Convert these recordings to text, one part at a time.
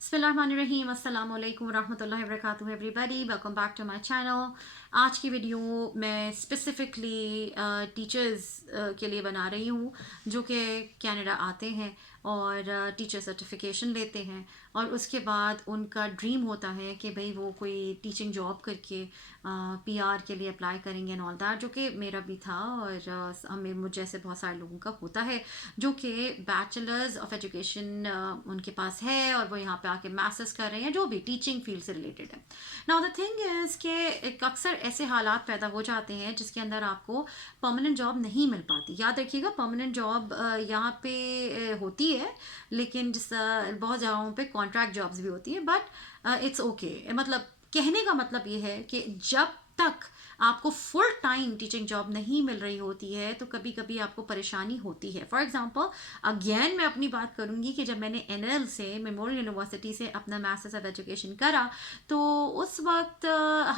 बिस्मिल्लाहिर्रहमानिर्रहीम अस्सलाम वालेकुम वरहमतुल्लाहि वबरकातुहू everybody welcome back to my channel. आज की वीडियो मैं स्पेसिफिकली टीचर्स के लिए बना रही हूँ जो कि कनाडा आते हैं और टीचर सर्टिफिकेशन लेते हैं और उसके बाद उनका ड्रीम होता है कि भाई वो कोई टीचिंग जॉब करके पीआर के लिए अप्लाई करेंगे एंड ऑल दैट, जो कि मेरा भी था और हमें मुझ जैसे बहुत सारे लोगों का होता है जो कि बैचलर्स ऑफ एजुकेशन उनके पास है और वो यहाँ पे आके मास्टर्स कर रहे हैं जो भी टीचिंग फील्ड से रिलेटेड है। नाउ द थिंग इज़ कि एक अक्सर ऐसे हालात पैदा हो जाते हैं जिसके अंदर आपको परमानेंट जॉब नहीं मिल पाती। याद रखिएगा, परमानेंट जॉब यहाँ पे होती है, लेकिन जिस बहुत जगहों पे कॉन्ट्रैक्ट जॉब्स भी होती है, बट इट्स ओके। मतलब कहने का मतलब ये है कि जब तक आपको फुल टाइम टीचिंग जॉब नहीं मिल रही होती है तो कभी कभी आपको परेशानी होती है। फॉर एग्जांपल, अगेन मैं अपनी बात करूंगी कि जब मैंने एनएल से, मेमोरियल यूनिवर्सिटी से अपना मास्टर्स ऑफ एजुकेशन करा तो उस वक्त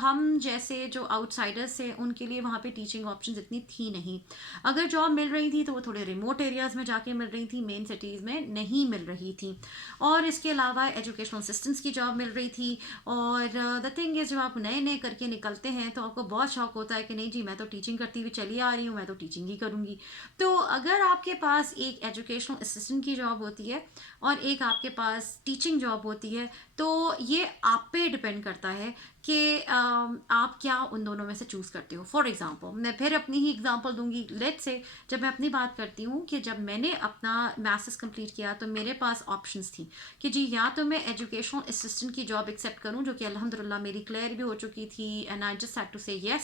हम जैसे जो आउटसाइडर्स थे उनके लिए वहाँ पे टीचिंग ऑप्शंस इतनी थी नहीं। अगर जॉब मिल रही थी तो वो थोड़े रिमोट एरियाज़ में जाके मिल रही थी, मेन सिटीज़ में नहीं मिल रही थी। और इसके अलावा एजुकेशनल असिस्टेंट्स की जॉब मिल रही थी। और द थिंग इज़, जब आप नए नए करके निकलते हैं तो आपको बहुत शौक होता है कि नहीं जी, मैं तो टीचिंग करती हुई चली आ रही हूँ, मैं तो टीचिंग ही करूँगी। तो अगर आपके पास एक एजुकेशनल असिस्टेंट की जॉब होती है और एक आपके पास टीचिंग जॉब होती है तो ये आप पे डिपेंड करता है कि आप क्या उन दोनों में से चूज़ करते हो। फॉर एग्जांपल, मैं फिर अपनी ही एग्जांपल दूंगी। लेट्स से जब मैं अपनी बात करती हूँ कि जब मैंने अपना मास्टर्स कंप्लीट किया तो मेरे पास ऑप्शंस थी कि जी या तो मैं एजुकेशनल असिस्टेंट की जॉब एक्सेप्ट करूँ जो कि अल्हम्दुलिल्लाह मेरी क्लियर भी हो चुकी थी and I just had to say yes.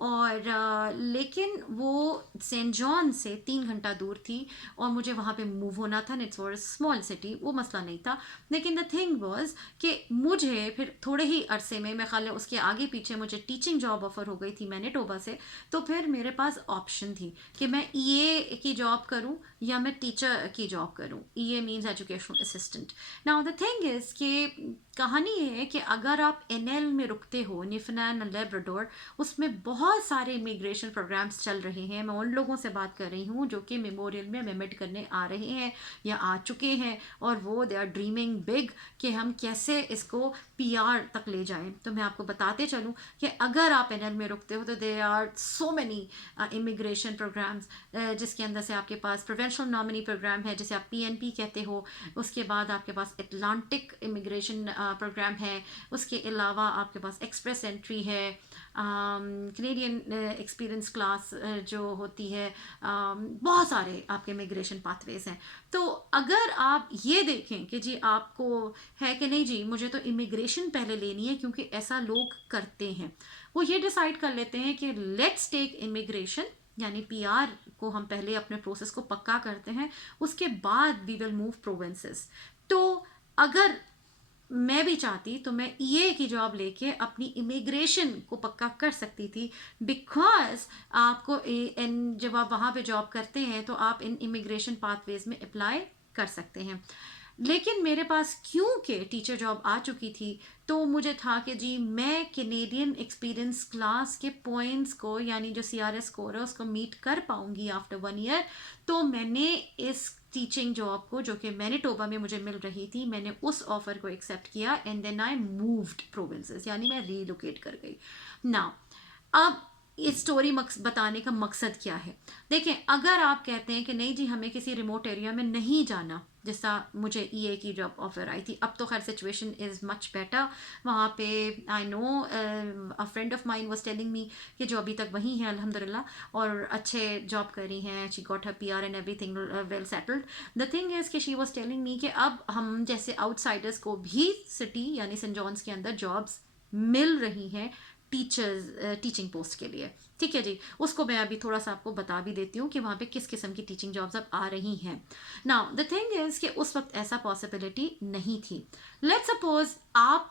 और लेकिन वो सेंट जॉन से 3 घंटा दूर थी और मुझे वहाँ पे मूव होना था। इट्स फॉर स्मॉल सिटी, वो मसला नहीं था। लेकिन द थिंग वाज कि मुझे फिर थोड़े ही अरसे में, मैं ख्याल उसके आगे पीछे मुझे टीचिंग जॉब ऑफर हो गई थी मैनिटोबा से। तो फिर मेरे पास ऑप्शन थी कि मैं ईए की जॉब करूं या मैं टीचर की जॉब करूं। EA means educational assistant. Now the thing is कि कहानी ये है कि अगर आप एनएल में रुकते हो, न्यूफाउंडलैंड और लेब्राडोर, उसमें बहुत सारे इमिग्रेशन प्रोग्राम्स चल रहे हैं। मैं उन लोगों से बात कर रही हूँ जो कि मेमोरियल में मेमिट करने आ रहे हैं या आ चुके हैं और वो दे आर ड्रीमिंग बिग कि हम कैसे इसको पीआर तक ले जाएं। तो मैं आपको बताते चलूं कि अगर आप एनएल में रुकते हो तो they are so many immigration programs, जिसके अंदर से आपके पास प्रोवेंशनल नॉमिनी प्रोग्राम है जिसे आप पीएनपी कहते हो। उसके बाद आपके पास एटलांटिक इमिग्रेशन प्रोग्राम है। उसके अलावा आपके पास एक्सप्रेस एंट्री है, कैनेडियन एक्सपीरियंस क्लास जो होती है। बहुत सारे आपके इमिग्रेशन पाथवेज हैं। तो अगर आप ये देखें कि जी आपको है कि नहीं जी मुझे तो इमिग्रेशन पहले लेनी है क्योंकि ऐसा लोग करते हैं, वो ये डिसाइड कर लेते हैं कि लेट्स टेक इमिग्रेशन, यानी पीआर को हम पहले अपने प्रोसेस को पक्का करते हैं, उसके बाद वी विल मूव प्रोविंसेस। तो अगर मैं भी चाहती तो मैं ईए की जॉब लेके अपनी इमिग्रेशन को पक्का कर सकती थी। बिकॉज आपको जब आप वहाँ पे जॉब करते हैं तो आप इन इमिग्रेशन पाथवेज में अप्लाई कर सकते हैं। लेकिन मेरे पास क्योंकि टीचर जॉब आ चुकी थी तो मुझे था कि जी मैं कैनेडियन एक्सपीरियंस क्लास के पॉइंट्स को, यानी जो सीआरएस स्कोर है उसको मीट कर पाऊंगी आफ्टर 1 ईयर। तो मैंने इस टीचिंग जॉब को जो कि मैनिटोबा में मुझे मिल रही थी, मैंने उस ऑफर को एक्सेप्ट किया and then I moved provinces, यानी मैं रीलोकेट कर गई। नाउ अब इस स्टोरी बताने का मकसद क्या है? देखें, अगर आप कहते हैं कि नहीं जी हमें किसी रिमोट एरिया में नहीं जाना, जैसा मुझे ईए की जॉब ऑफर आई थी, अब तो खैर सिचुएशन इज़ मच बेटर वहाँ पे। I know a friend of mine was telling me कि जो अभी तक वहीं है अल्हम्दुलिल्लाह और अच्छे जॉब कर रही हैं, she got her PR and everything well settled. The thing is कि शी वाज टेलिंग मी कि अब हम जैसे आउटसाइडर्स को भी सिटी यानी सेंट जॉन्स के अंदर जॉब्स मिल रही हैं टीचर्स, टीचिंग पोस्ट के लिए। ठीक है जी, उसको मैं अभी थोड़ा सा आपको बता भी देती हूँ कि वहाँ पे किस किस्म की टीचिंग जॉब्स अब आ रही हैं। नाउ द थिंग इज कि उस वक्त ऐसा पॉसिबिलिटी नहीं थी। लेट्स सपोज आप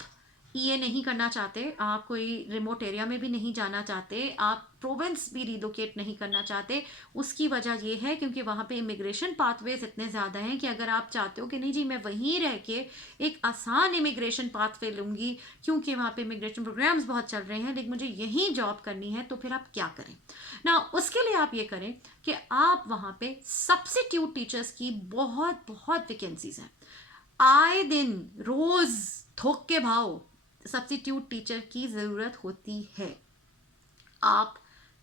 ये नहीं करना चाहते, आप कोई रिमोट एरिया में भी नहीं जाना चाहते, आप प्रोविंस भी रिलोकेट नहीं करना चाहते। उसकी वजह यह है क्योंकि वहाँ पे इमिग्रेशन पाथवेज इतने ज़्यादा हैं कि अगर आप चाहते हो कि नहीं जी मैं वहीं रह के एक आसान इमिग्रेशन पाथवे लूँगी क्योंकि वहाँ पे इमिग्रेशन प्रोग्राम्स बहुत चल रहे हैं, लेकिन मुझे यहीं जॉब करनी है, तो फिर आप क्या करें ना? उसके लिए आप ये करें कि आप वहाँ पे सब्स्टिट्यूट टीचर्स की बहुत बहुत वैकेंसीज हैं। आए दिन रोज थोक के भाव सब्स्टिट्यूट टीचर की ज़रूरत होती है। आप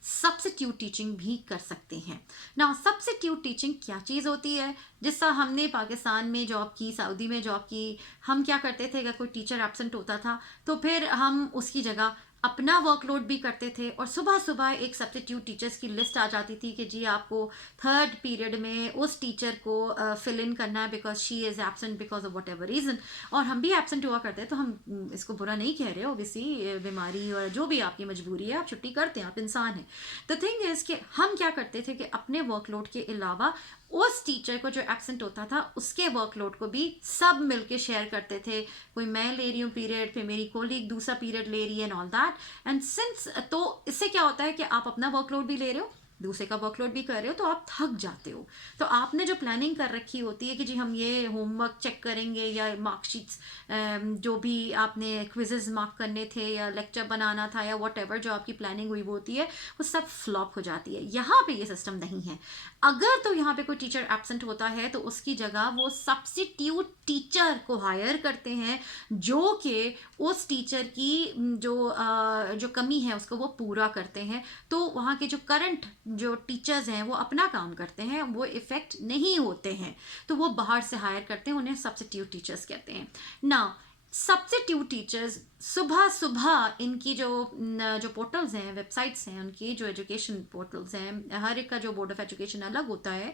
सब्स्टिट्यूट टीचिंग भी कर सकते हैं ना। सब्स्टिट्यूट टीचिंग क्या चीज़ होती है? जिसका हमने पाकिस्तान में जॉब की, सऊदी में जॉब की, हम क्या करते थे, अगर कोई टीचर एब्सेंट होता था तो फिर हम उसकी जगह अपना वर्कलोड भी करते थे, और सुबह सुबह एक सब्स्टिट्यूट टीचर्स की लिस्ट आ जाती थी कि जी आपको थर्ड पीरियड में उस टीचर को फिल इन करना है because she is absent because of what ever reason. और हम भी एब्सेंट हुआ करते हैं, तो हम इसको बुरा नहीं कह रहे, ओबियसली बीमारी और जो भी आपकी मजबूरी है, आप छुट्टी करते हैं, आप इंसान हैं। द थिंग इज़ कि हम क्या करते थे कि अपने वर्कलोड के अलावा उस टीचर को जो एब्सेंट होता था उसके वर्कलोड को भी सब मिलके शेयर करते थे। कोई मैं ले रही हूँ पीरियड, फिर मेरी कोलीग दूसरा पीरियड ले रही है, and all that. And since तो इससे क्या होता है कि आप अपना वर्कलोड भी ले रहे हो, दूसरे का वर्कलोड भी कर रहे हो, तो आप थक जाते हो। तो आपने जो प्लानिंग कर रखी होती है कि जी हम ये होमवर्क चेक करेंगे या मार्कशीट्स जो भी आपने क्विजेज मार्क करने थे या लेक्चर बनाना था या वट एवर जो आपकी प्लानिंग हुई वो होती है, वो सब फ्लॉप हो जाती है। यहाँ पे ये सिस्टम नहीं है। अगर तो यहाँ पे कोई टीचर एब्सेंट होता है तो उसकी जगह वो सब्स्टिट्यूट टीचर को हायर करते हैं जो कि उस टीचर की जो कमी है उसको वो पूरा करते हैं। तो वहाँ के जो करंट जो टीचर्स हैं वो अपना काम करते हैं, वो इफ़ेक्ट नहीं होते हैं, तो वो बाहर से हायर करते हैं, उन्हें सब्स्टिट्यूट टीचर्स कहते हैं ना। सब्स्टिट्यूट टीचर्स सुबह सुबह इनकी जो पोर्टल्स हैं, वेबसाइट्स हैं, उनकी जो एजुकेशन पोर्टल्स हैं, हर एक का जो बोर्ड ऑफ एजुकेशन अलग होता है,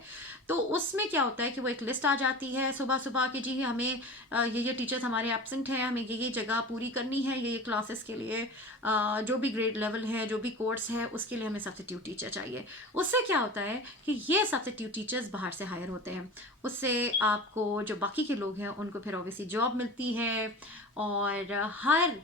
तो उसमें क्या होता है कि वो एक लिस्ट आ जाती है सुबह सुबह कि जी हमें ये टीचर्स हमारे एब्सेंट हैं, हमें ये जगह पूरी करनी है, ये क्लासेस के लिए जो भी ग्रेड लेवल है, जो भी कोर्स है, उसके लिए हमें सब्स्टिट्यूट टीचर चाहिए। उससे क्या होता है कि ये सब्स्टिट्यूट टीचर्स बाहर से हायर होते हैं, उससे आपको जो बाकी के लोग हैं उनको फिर ऑब्वियसली जॉब मिलती है। और हर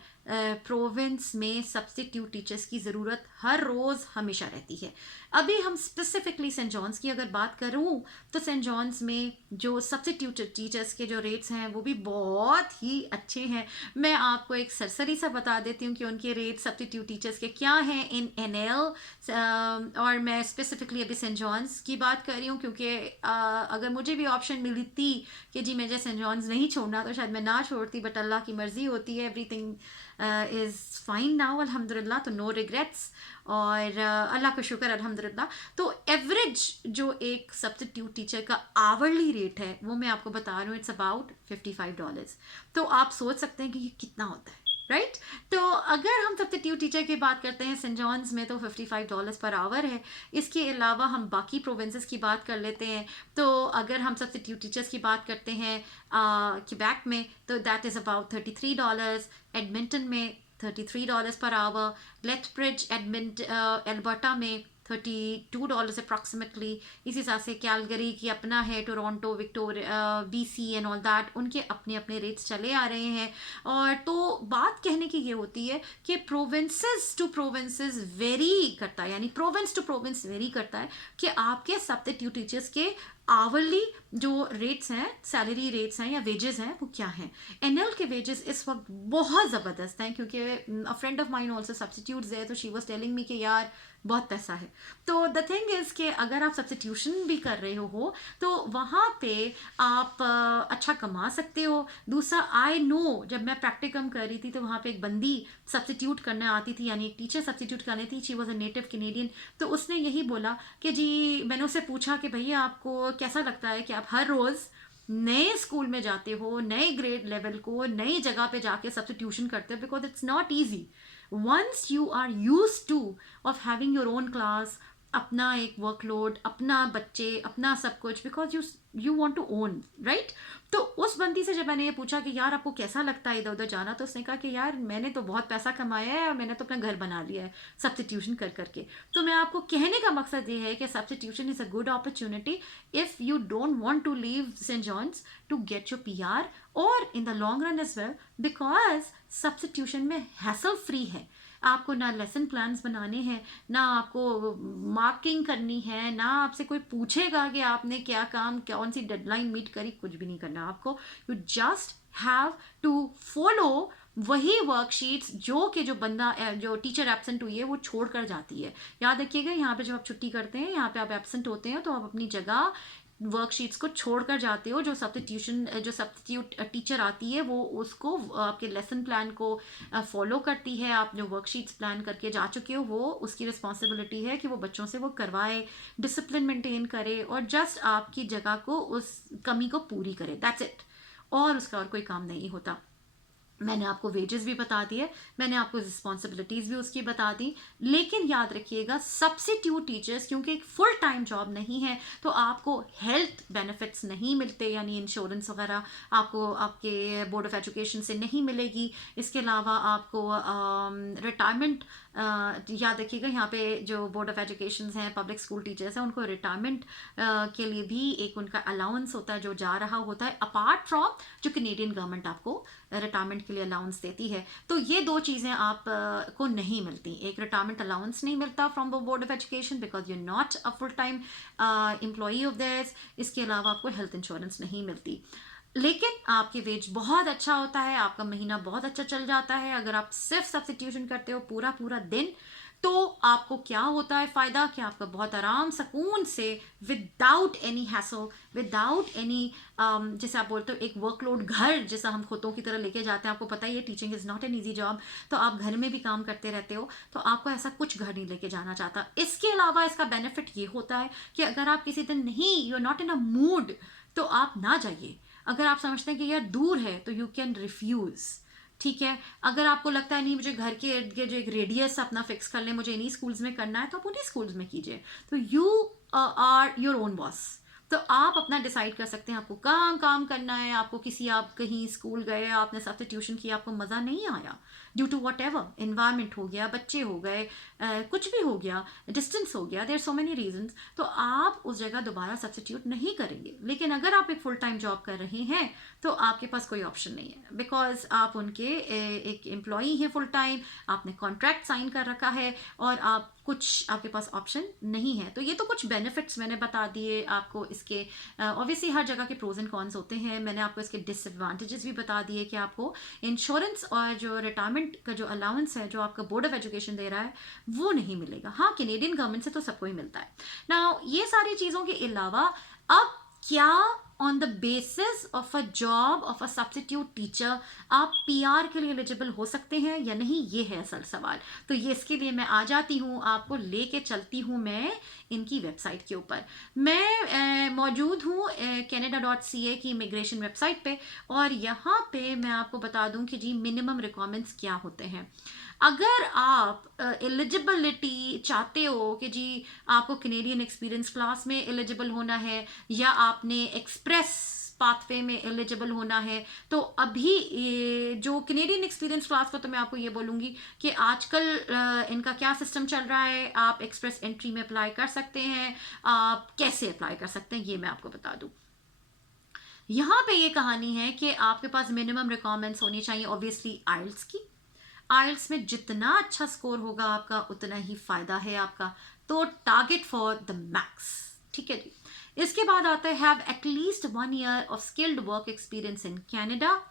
प्रोविंस में सब्स्टिट्यूट टीचर्स की ज़रूरत हर रोज़ हमेशा रहती है। अभी हम स्पेसिफिकली सेंट जॉन्स की अगर बात करूँ तो सेंट जॉन्स में जो सब्स्टिट्यूट टीचर्स के जो रेट्स हैं वो भी बहुत ही अच्छे हैं। मैं आपको एक सरसरी सा बता देती हूँ कि उनके रेट सब्स्टिट्यूट टीचर्स के क्या हैं इन NL। और मैं स्पेसिफिकली अभी सेंट जॉन्स की बात कर रही हूँ क्योंकि अगर मुझे भी ऑप्शन मिलती कि जी मुझे सेंट जॉन्स नहीं छोड़ना तो शायद मैं ना छोड़ती, बट अल्लाह की मर्ज़ी होती है। एवरीथिंग इज़ फाइन नाउ अल्हम्दुलिल्लाह, तो नो रिग्रेट्स, और अल्लाह का शुक्र अल्हम्दुलिल्लाह। तो एवरेज जो एक सब्स्टिट्यूट टीचर का आवरली रेट है वो मैं आपको बता रही हूँ, इट्स अबाउट $55। तो आप सोच सकते हैं कि ये कितना होता है, राइट? तो अगर हम सब्स्टिट्यूट टीचर की बात करते हैं सेंट जॉन्स में तो $55 पर आवर है। इसके अलावा हम बाकी प्रोविंसेस की बात कर लेते हैं, तो अगर हम सब्स्टिट्यूट टीचर्स की बात करते हैं क्वेबेक में तो दैट इज़ अबाउट $33, एडमिंटन में $33 पर आवर, लेथब्रिज एल्बर्टा में $32 अप्रॉक्सीमेटली। इसी हिसाब से कैलगरी की अपना है, Toronto, Victoria, BC and all that, उनके अपने अपने रेट्स चले आ रहे हैं। और तो बात कहने की ये होती है कि प्रोविंसेस टू प्रोविंसेस वेरी करता है, यानी प्रोविंस टू प्रोविंस वेरी करता है कि आपके सब्स्टिट्यूट टीचर्स के आवरली जो रेट्स हैं, सैलरी रेट्स हैं या वेजेस हैं, वो क्या हैं। NL के वेजेस इस वक्त बहुत ज़बरदस्त हैं क्योंकि अ friend of mine also substitutes है, तो शी वाज टेलिंग मी कि यार बहुत पैसा है। तो द थिंग इज़ कि अगर आप सब्स्टिट्यूशन भी कर रहे हो तो वहाँ पे आप अच्छा कमा सकते हो। दूसरा, आई नो जब मैं प्रैक्टिकम कर रही थी तो वहाँ पे एक बंदी सब्स्टिट्यूट करने आती थी, यानी एक टीचर सब्स्टिट्यूट करनी थी, she was a native Canadian. तो उसने यही बोला कि जी, मैंने उससे पूछा कि भैया आपको कैसा लगता है कि आप हर रोज़ नए स्कूल में जाते हो, नए ग्रेड लेवल को नई जगह पे जाके सब्स्टिट्यूशन करते हो, because it's not easy once you are used to of having your own class, अपना एक वर्कलोड, अपना बच्चे, अपना सब कुछ, because you want to own, right? तो उस बंदी से जब मैंने ये पूछा कि यार आपको कैसा लगता है इधर उधर जाना, तो उसने कहा कि यार मैंने तो बहुत पैसा कमाया है और मैंने तो अपना घर बना लिया है सब्स्टिट्यूशन कर करके। तो मैं आपको कहने का मकसद ये है कि substitution is a good opportunity if you don't want to leave St John's to get your PR, और in the long run as well, because substitution में हैसल फ्री है। आपको ना लेसन प्लान्स बनाने हैं, ना आपको मार्किंग करनी है, ना आपसे कोई पूछेगा कि आपने क्या काम, कौन सी डेडलाइन मीट करी, कुछ भी नहीं करना आपको। You just have to follow वही वर्कशीट्स जो बंदा जो टीचर एब्सेंट हुई है वो छोड़ कर जाती है। याद रखिएगा, यहाँ पे जब आप छुट्टी करते हैं, यहाँ पे आप एब्सेंट होते हैं, तो आप अपनी जगह वर्कशीट्स को छोड़कर जाते हो, जो सब्स्टिट्यूट टीचर आती है वो उसको आपके लेसन प्लान को फॉलो करती है। आप जो वर्कशीट्स प्लान करके जा चुके हो वो उसकी रिस्पॉन्सिबिलिटी है कि वो बच्चों से वो करवाए, डिसिप्लिन मेंटेन करे और जस्ट आपकी जगह को, उस कमी को पूरी करे, दैट्स इट। और उसका और कोई काम नहीं होता। मैंने आपको वेजेस भी बता दिए, मैंने आपको रिस्पॉन्सिबिलिटीज़ भी उसकी बता दी। लेकिन याद रखिएगा, सब्स्टिट्यूट टीचर्स क्योंकि एक फुल टाइम जॉब नहीं है तो आपको हेल्थ बेनिफिट्स नहीं मिलते, यानी इंश्योरेंस वगैरह आपको आपके बोर्ड ऑफ एजुकेशन से नहीं मिलेगी। इसके अलावा आपको रिटायरमेंट, याद रखिएगा यहाँ पे जो बोर्ड ऑफ एजुकेशन हैं, पब्लिक स्कूल टीचर्स हैं, उनको रिटायरमेंट के लिए भी एक उनका अलाउंस होता है जो जा रहा होता है, अपार्ट फ्रॉम जो कैनेडियन गवर्नमेंट आपको रिटायरमेंट के लिए अलाउंस देती है। तो ये दो चीज़ें आप को नहीं मिलती। एक रिटायरमेंट अलाउंस नहीं मिलता from the board of education because you not a full time employee of theirs. इसके अलावा आपको हेल्थ इंश्योरेंस नहीं मिलती। लेकिन आपके वेज बहुत अच्छा होता है, आपका महीना बहुत अच्छा चल जाता है। अगर आप सिर्फ सब्स्टिट्यूशन करते हो पूरा पूरा दिन, तो आपको क्या होता है फ़ायदा कि आपका बहुत आराम सुकून से, without any hassle, without any, जैसे आप बोलते हो एक वर्कलोड घर जैसा हम खोतों की तरह लेके जाते हैं। आपको पता ही है teaching is not an easy job, तो आप घर में भी काम करते रहते हो, तो आपको ऐसा कुछ घर नहीं लेके जाना चाहता। इसके अलावा इसका बेनिफिट ये होता है कि अगर आप किसी दिन नहीं, you are not in a mood, तो आप ना जाइए। अगर आप समझते हैं कि यार दूर है तो यू कैन रिफ्यूज़, ठीक है। अगर आपको लगता है नहीं मुझे घर के इर्द गिर्द जो एक रेडियस अपना फिक्स कर लें, मुझे इन्हीं स्कूल्स में करना है, तो आप उन्हीं स्कूल्स में कीजिए। तो you are your own boss. तो आप अपना डिसाइड कर सकते हैं आपको कहाँ काम करना है। आपको किसी, आप कहीं स्कूल गए, आपने सब्स्टिट्यूशन किया, आपको मज़ा नहीं आया due to whatever, environment हो गया, बच्चे हो गए, कुछ भी हो गया, डिस्टेंस हो गया, देयर सो मेनी रीजंस, तो आप उस जगह दोबारा सब्स्टिट्यूट नहीं करेंगे। लेकिन अगर आप एक फुल टाइम जॉब कर रहे हैं तो आपके पास कोई ऑप्शन नहीं है, बिकॉज आप उनके एक एम्प्लॉई हैं फुल टाइम, आपने कॉन्ट्रैक्ट साइन कर रखा है और आप कुछ, आपके पास ऑप्शन नहीं है। तो ये तो कुछ बेनिफिट्स मैंने बता दिए आपको। इसके ऑब्वियसली हर जगह के प्रोज एंड कॉन्स होते हैं। मैंने आपको इसके डिसएडवांटेजेस भी बता दिए कि आपको इंश्योरेंस और जो रिटायरमेंट का जो अलाउंस है जो आपका बोर्ड ऑफ एजुकेशन दे रहा है वो नहीं मिलेगा। हाँ, कैनेडियन गवर्नमेंट से तो सबको ही मिलता है ना। ये सारी चीज़ों के अलावा अब क्या on the basis of a job of a substitute teacher आप पीआर के लिए एलिजिबल हो सकते हैं या नहीं, ये है असल सवाल। तो ये इसके लिए मैं आ जाती हूँ, आपको लेके चलती हूँ मैं इनकी वेबसाइट के ऊपर। मैं मौजूद हूँ canada.ca की इमिग्रेशन वेबसाइट पे, और यहाँ पे मैं आपको बता दूँ कि जी मिनिमम रिक्वायरमेंट्स क्या होते हैं। अगर आप एलिजिबिलिटी चाहते हो कि जी आपको कैनेडियन एक्सपीरियंस क्लास में एलिजिबल होना है या आपने एक्सप्रेस पाथवे में एलिजिबल होना है, तो अभी जो कैनेडियन एक्सपीरियंस क्लास को तो मैं आपको ये बोलूँगी कि आजकल इनका क्या सिस्टम चल रहा है। आप एक्सप्रेस एंट्री में अप्लाई कर सकते हैं। आप कैसे अप्लाई कर सकते हैं ये मैं आपको बता दूँ। यहाँ पे ये कहानी है कि आपके पास मिनिमम रिक्वायरमेंट्स होनी चाहिए ऑब्वियसली आइल्स की। आइल्स में जितना अच्छा स्कोर होगा आपका उतना ही फायदा है आपका, तो टारगेट फॉर द मैक्स, ठीक है जी। इसके बाद आता है have at least 1 year of skilled work experience in Canada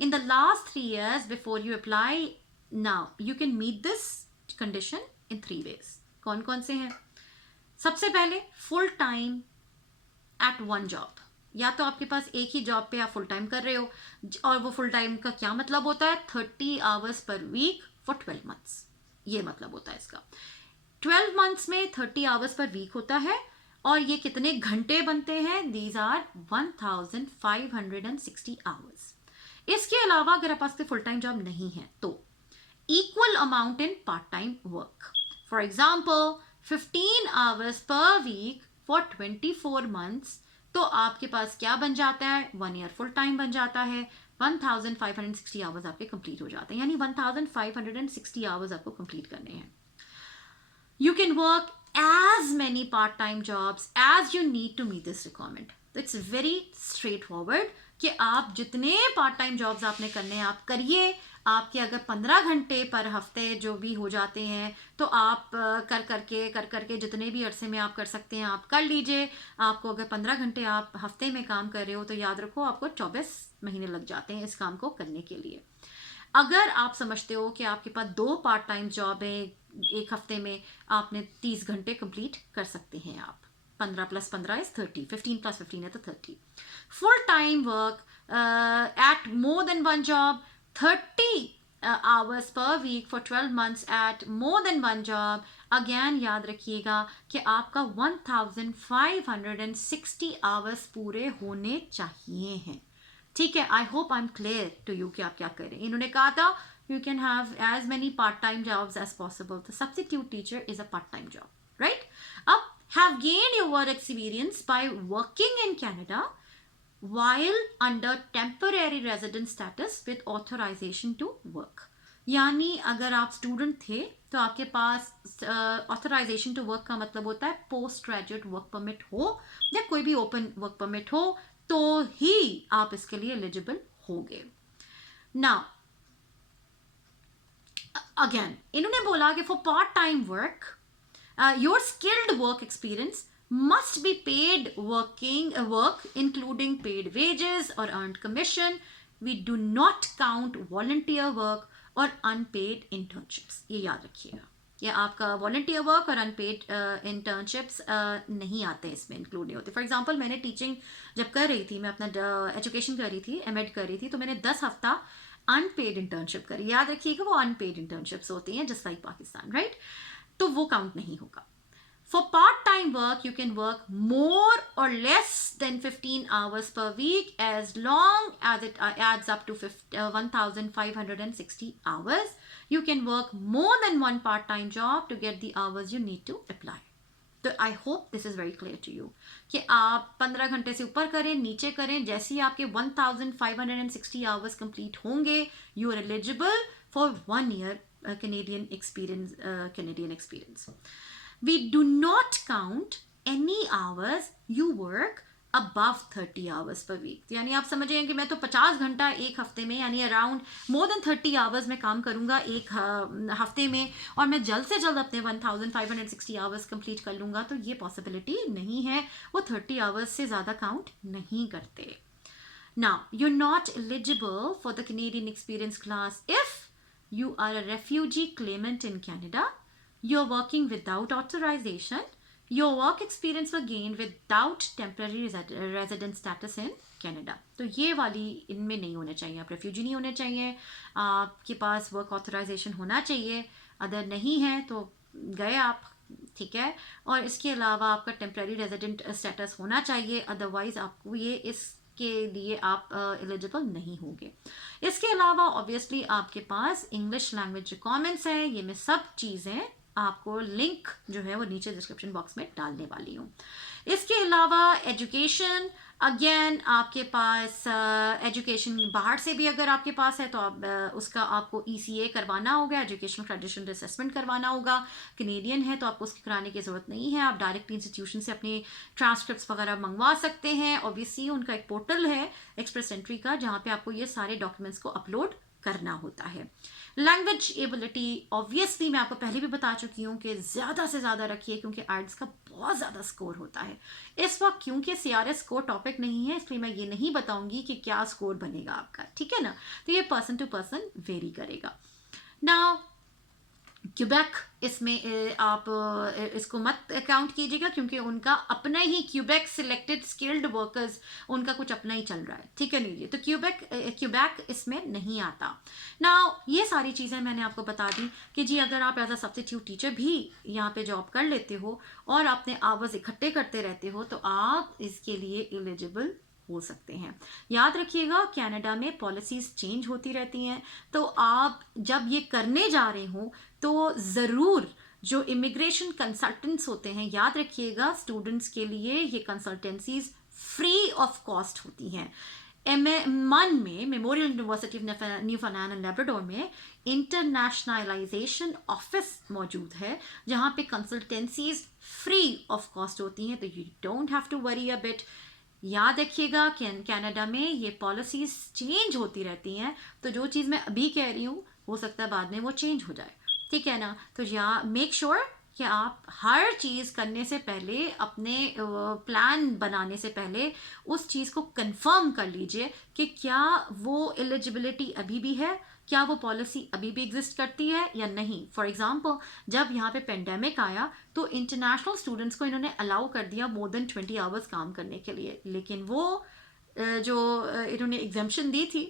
in the last 3 years before you apply. Now you can meet this condition in 3 ways। कौन कौन से हैं? सबसे पहले full time at one job, या तो आपके पास एक ही जॉब पे आप फुल टाइम कर रहे हो, और वो फुल टाइम का क्या मतलब होता है, 30 hours per week for 12 months, ये मतलब होता है इसका। 12 months में 30 hours पर वीक होता है, और ये कितने घंटे बनते हैं? These are 1560 hours। इसके अलावा अगर आपके पास फुल टाइम जॉब नहीं है तो equal amount in part time work, for example 15 hours per week for 24 months, तो आपके पास क्या बन जाता है? 1 year फुल टाइम बन जाता है। 1560 hours आपके कंप्लीट हो जाते हैं, यानी 1560 hours आपको कंप्लीट करने हैं। You can work as many part-time jobs as you need to meet this requirement. तो it's very straightforward कि आप जितने पार्ट टाइम जॉब्स आपने करने हैं आप करिए। आपके अगर 15 घंटे पर हफ्ते जो भी हो जाते हैं तो आप कर करके जितने भी अरसे में आप कर सकते हैं आप कर लीजिए। आपको अगर 15 घंटे आप हफ्ते में काम कर रहे हो तो याद रखो आपको 24 महीने लग जाते हैं इस काम को करने के लिए। अगर आप समझते हो कि आपके पास 2 पार्ट टाइम जॉब है, एक हफ्ते में आपने 30 घंटे कंप्लीट कर सकते हैं आप 15 + 15 is 30, 15 + 15 है तो 30. Full time work at more than one job, 30 hours per week for 12 months at more than one job. Again याद रखिएगा कि आपका 1560 आवर्स पूरे होने चाहिए हैं. ठीक है, I hope I am clear to you कि आप क्या करें. इन्होंने कहा था you can have as many part time jobs as possible. तो substitute teacher is a part time job, right? अब have gain your work experience by working in Canada while under temporary resident status with authorization to work. यानी अगर आप student थे तो आपके पास authorisation to work का मतलब होता है पोस्ट ग्रेजुएट वर्क परमिट हो या कोई भी ओपन वर्क परमिट हो तो ही आप इसके लिए एलिजिबल होगे. नाउ अगेन इन्होंने बोला कि for part time work your skilled work experience must be paid work including paid wages or earned commission. We do not count volunteer work or unpaid internships. ये याद रखिएगा, ये आपका volunteer work और unpaid internships नहीं आते इसमें, include नहीं होते. फॉर एग्जाम्पल मैंने टीचिंग जब कर रही थी, मैं अपना एजुकेशन कर रही थी, एमएड कर रही थी, तो मैंने 10 हफ्ता अनपेड इंटर्नशिप करी. याद रखिएगा वो अनपेड इंटर्नशिप्स होती हैं जस्ट लाइक पाकिस्तान, राइट? तो वो काउंट नहीं होगा. For part-time work, you can work more or less than 15 hours per week as long as it adds up to 1,560 hours. You can work more than one part-time job to get the hours you need to apply. तो I hope this is very clear to you कि आप 15 घंटे से ऊपर करें, नीचे करें, जैसे ही आपके 1,560 hours complete होंगे, you are eligible for 1 year Canadian experience. We do not count any hours you work above 30 hours per week. यानी आप समझेंगे कि मैं तो 50 घंटा एक हफ्ते में, यानी अराउंड मोर देन 30 आवर्स में काम करूंगा एक हफ्ते में, और मैं जल्द से जल्द अपने 1560 आवर्स कंप्लीट कर लूंगा, तो ये पॉसिबिलिटी नहीं है. वो 30 आवर्स से ज़्यादा काउंट नहीं करते. Now, you're not eligible for the Canadian Experience class if you are a refugee claimant in Canada, you're working without authorization, your work experience was gained without temporary resident status in Canada. तो ये वाली इनमें नहीं होने चाहिए. आप refugee नहीं होने चाहिए, आपके पास वर्क ऑथराइजेशन होना चाहिए, अदर नहीं है तो गए आप, ठीक है. और इसके अलावा आपका टेम्पररी रेजिडेंट स्टेटस होना चाहिए, अदरवाइज आपको ये के लिए आप एलिजिबल नहीं होंगे. इसके अलावा ऑब्वियसली आपके पास इंग्लिश लैंग्वेज रिक्वायरमेंट्स हैं. ये मैं सब चीज़ें आपको लिंक जो है वो नीचे डिस्क्रिप्शन बॉक्स में डालने वाली हूँ. इसके अलावा एजुकेशन, अगेन आपके पास एजुकेशन बाहर से भी अगर आपके पास है तो आप उसका आपको ECA करवाना होगा, एजुकेशनल क्रेडिटेशन असेसमेंट करवाना होगा. कैनेडियन है तो आपको उसकी कराने की ज़रूरत नहीं है, आप डायरेक्टली इंस्टीट्यूशन से अपने ट्रांसक्रिप्ट्स वगैरह मंगवा सकते हैं. ऑब्वियसली उनका एक पोर्टल है एक्सप्रेस एंट्री का, जहाँ पे आपको ये सारे डॉक्यूमेंट्स को अपलोड करना होता है. लैंग्वेज एबिलिटी ऑब्वियसली मैं आपको पहले भी बता चुकी हूँ कि ज़्यादा से ज़्यादा रखिए, क्योंकि आइल्स का बहुत ज़्यादा स्कोर होता है इस वक्त. क्योंकि CRS स्कोर टॉपिक नहीं है, इसलिए मैं ये नहीं बताऊंगी कि क्या स्कोर बनेगा आपका, ठीक है ना. तो ये पर्सन टू पर्सन वेरी करेगा. नाउ क्यूबेक, इसमें आप इसको मत काउंट कीजिएगा, क्योंकि उनका अपना ही क्यूबेक सिलेक्टेड स्किल्ड वर्कर्स, उनका कुछ अपना ही चल रहा है, ठीक है नहीं. तो क्यूबेक इसमें नहीं आता. नाउ ये सारी चीज़ें मैंने आपको बता दी कि जी अगर आप एज अ सब्स्टिट्यूट टीचर भी यहाँ पे जॉब कर लेते हो और अपने आवर्स इकट्ठे करते रहते हो तो आप इसके लिए एलिजिबल हो सकते हैं. याद रखिएगा कनाडा में पॉलिसीज चेंज होती रहती हैं, तो आप जब ये करने जा रहे हो तो ज़रूर जो इमिग्रेशन कंसल्टेंट्स होते हैं, याद रखिएगा स्टूडेंट्स के लिए ये कंसल्टेंसीज फ्री ऑफ कॉस्ट होती हैं. मन में memorial university of Newfoundland and Labrador में इंटरनेशनलाइजेशन ऑफिस मौजूद है, जहाँ पे कंसल्टेंसीज फ्री ऑफ कॉस्ट होती हैं. तो you don't have to worry a bit. याद रखिएगा कि कनाडा में ये पॉलिसीज चेंज होती रहती हैं, तो जो चीज़ मैं अभी कह रही हूँ हो सकता है बाद में वो चेंज हो जाए, ठीक है ना. तो या मेक श्योर कि आप हर चीज़ करने से पहले, अपने प्लान बनाने से पहले उस चीज़ को कंफर्म कर लीजिए कि क्या वो एलिजिबिलिटी अभी भी है, क्या वो पॉलिसी अभी भी एग्जिस्ट करती है या नहीं। फॉर एग्जांपल, जब यहाँ पे पेंडेमिक आया तो इंटरनेशनल स्टूडेंट्स को इन्होंने अलाउ कर दिया मोर देन 20 आवर्स काम करने के लिए, लेकिन वो जो इन्होंने एग्जाम्पशन दी थी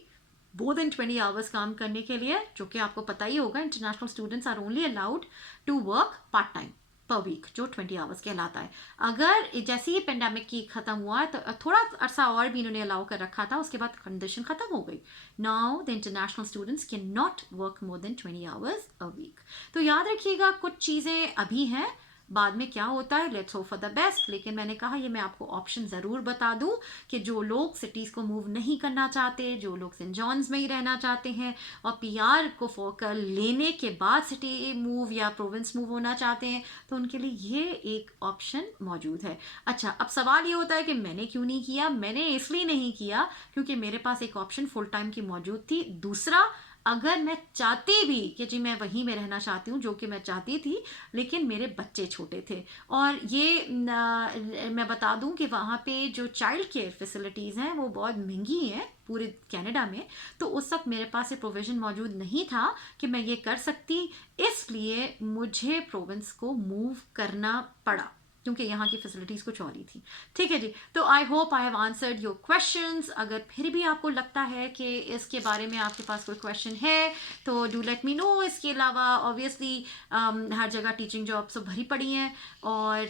मोर देन 20 आवर्स काम करने के लिए, जो कि आपको पता ही होगा international students are only allowed to work part time per week, जो 20 आवर्स कहलाता है। अगर जैसे ही पेंडेमिक की ख़त्म हुआ है तो थोड़ा अरसा और भी इन्होंने अलाउ कर रखा था, उसके बाद कंडीशन ख़त्म हो गई। Now the international students can not work more than 20 hours a week. तो याद रखिएगा, कुछ चीज़ें अभी हैं, बाद में क्या होता है let's hope for the best. लेकिन मैंने कहा ये मैं आपको ऑप्शन ज़रूर बता दूं कि जो लोग सिटीज़ को मूव नहीं करना चाहते, जो लोग सेंट जॉन्स में ही रहना चाहते हैं और पीआर को फोकर लेने के बाद सिटी मूव या प्रोविंस मूव होना चाहते हैं, तो उनके लिए ये एक ऑप्शन मौजूद है। अच्छा, अब सवाल ये होता है कि मैंने क्यों नहीं किया। मैंने इसलिए नहीं किया क्योंकि मेरे पास एक ऑप्शन फुल टाइम की मौजूद थी। दूसरा, अगर मैं चाहती भी कि जी मैं वहीं में रहना चाहती हूँ, जो कि मैं चाहती थी, लेकिन मेरे बच्चे छोटे थे। और ये मैं बता दूं कि वहाँ पे जो चाइल्ड केयर फैसिलिटीज़ हैं वो बहुत महंगी हैं पूरे कनाडा में। तो उस वक्त मेरे पास ये प्रोविज़न मौजूद नहीं था कि मैं ये कर सकती, इसलिए मुझे प्रोविंस को मूव करना पड़ा क्योंकि यहाँ की फैसिलिटीज़ कुछ और ही थी। ठीक है जी, तो I hope I have answered your questions. अगर फिर भी आपको लगता है कि इसके बारे में आपके पास कोई क्वेश्चन है तो डू लेट मी नो। इसके अलावा ऑब्वियसली हर जगह टीचिंग जॉब्स तो भरी पड़ी हैं और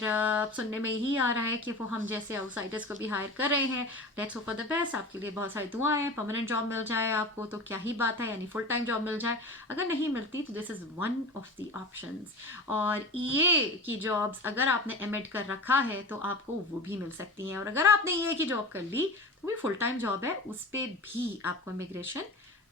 सुनने में यही आ रहा है कि वो हम जैसे आउटसाइडर्स को भी हायर कर रहे हैं। Let's hope for the best. आपके लिए बहुत सारी दुआएं हैं। परमानेंट जॉब मिल जाए आपको तो क्या ही बात है, यानी फुल टाइम जॉब मिल जाए। अगर नहीं मिलती तो this is one of the options. और ईए की जॉब्स अगर आपने एमएड कर रखा है तो आपको वो भी मिल सकती हैं। और अगर आपने ईए की जॉब कर ली तो भी फुल टाइम जॉब है, उस पर भी आपको इमिग्रेशन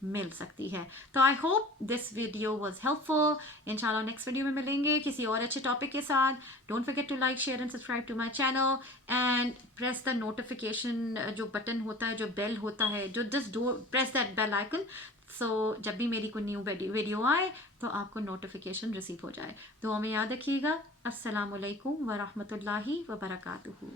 मिल सकती है। तो I hope this video was helpful. इंशाल्लाह नेक्स्ट वीडियो में मिलेंगे किसी और अच्छे टॉपिक के साथ। Don't forget to like, share and subscribe to my channel and press the notification जो बटन होता है, जो बेल होता है, जो just do press that bell icon, so जब भी मेरी कोई न्यू वीडियो आए तो आपको नोटिफिकेशन रिसीव हो जाए। दुआ में याद रखिएगा। अस्सलाम वालेकुम व रहमतुल्लाहि व बरकातुहू।